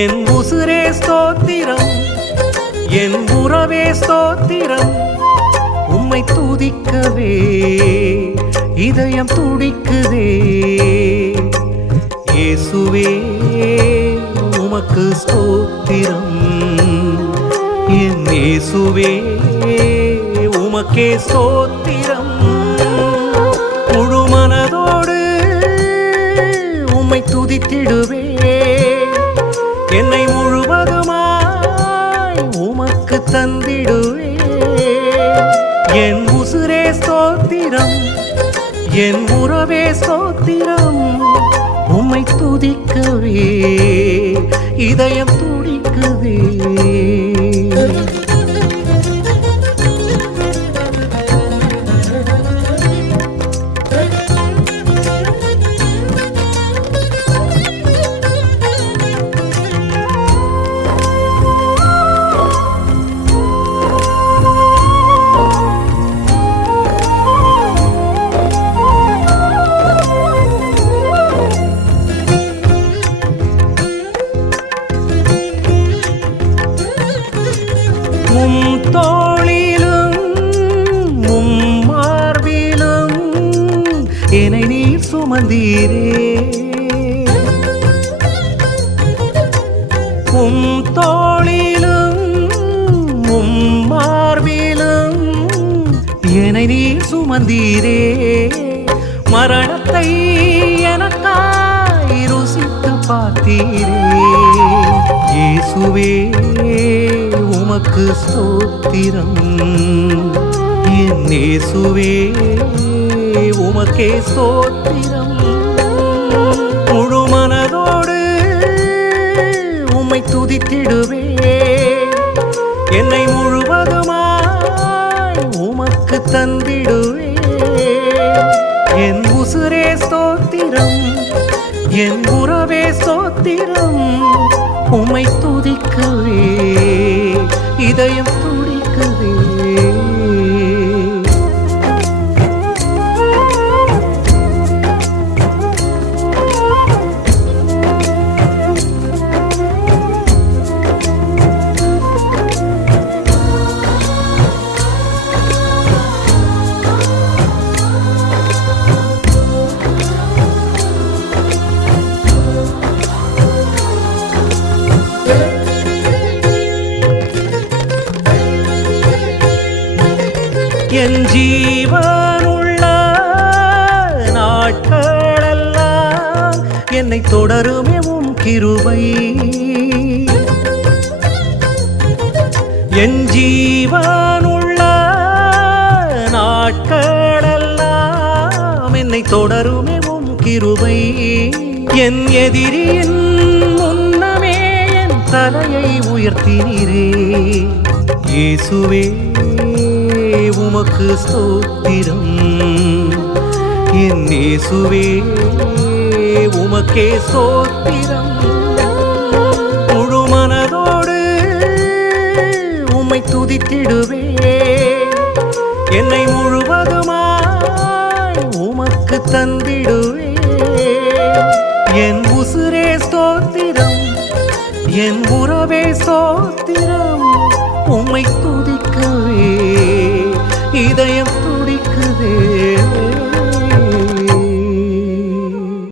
என் உசுரே ஸ்தோத்திரம், என் உறவே ஸ்தோத்திரம். உம்மை துதிக்கவே இதயம் துடிக்குதே. இயேசுவே உமக்கு ஸ்தோத்திரம், என் இயேசுவே உமக்கே ஸ்தோத்திரம். முழு மனதோடு உம்மை துதித்திடுவே, என்னை முழுவதுமாய் உமக்கு தந்திடுவே. என் உசுரே ஸ்தோத்திரம், என் உறவே ஸ்தோத்திரம். உம்மை துதிக்கவே இதயம் துடிக்குதே. உம் தோளிலும் உம் மார்பிலும் என்னை நீர் சுமந்தீரே. உம் தோளிலும் உம் மார்பிலும் என்னை நீர் சுமந்தீரே. மரணத்தை எனக்காய் ருசித்து பார்த்தீரே. இயேசுவே உமக்கு ஸ்தோத்திரம், என் இயேசுவே உமக்கே ஸ்தோத்திரம். முழு மனதோடு உம்மை துதித்திடுவே, என்னை முழுவதுமாய் உமக்கு தந்திடுவே. என் உசுரே ஸ்தோத்திரம், என் உறவே ஸ்தோத்திரம். உம்மை துதிக்கவே இதயம் துடிக்குதே. என் ஜீவனுள்ள நாட்களெல்லாம் என்னை தொடருமே உம் கிருபை. என் ஜீவனுள்ள நாட்களெல்லாம் என்னை தொடருமே உம் கிருபை. என் எதிரியின் முன்னமே என் தலையை உயர்த்தினீரே. இயேசுவே உமக்கு ஸ்தோத்திரம், என் இயேசுவே உமக்கே ஸ்தோத்திரம். முழு மனதோடு உம்மை துதித்திடுவே, என்னை முழுவதுமாய் உமக்கு தந்திடுவே. என் உசுரே ஸ்தோத்திரம், என் உறவே ஸ்தோத்திரம். உம்மை துதிக்கவே இதயம்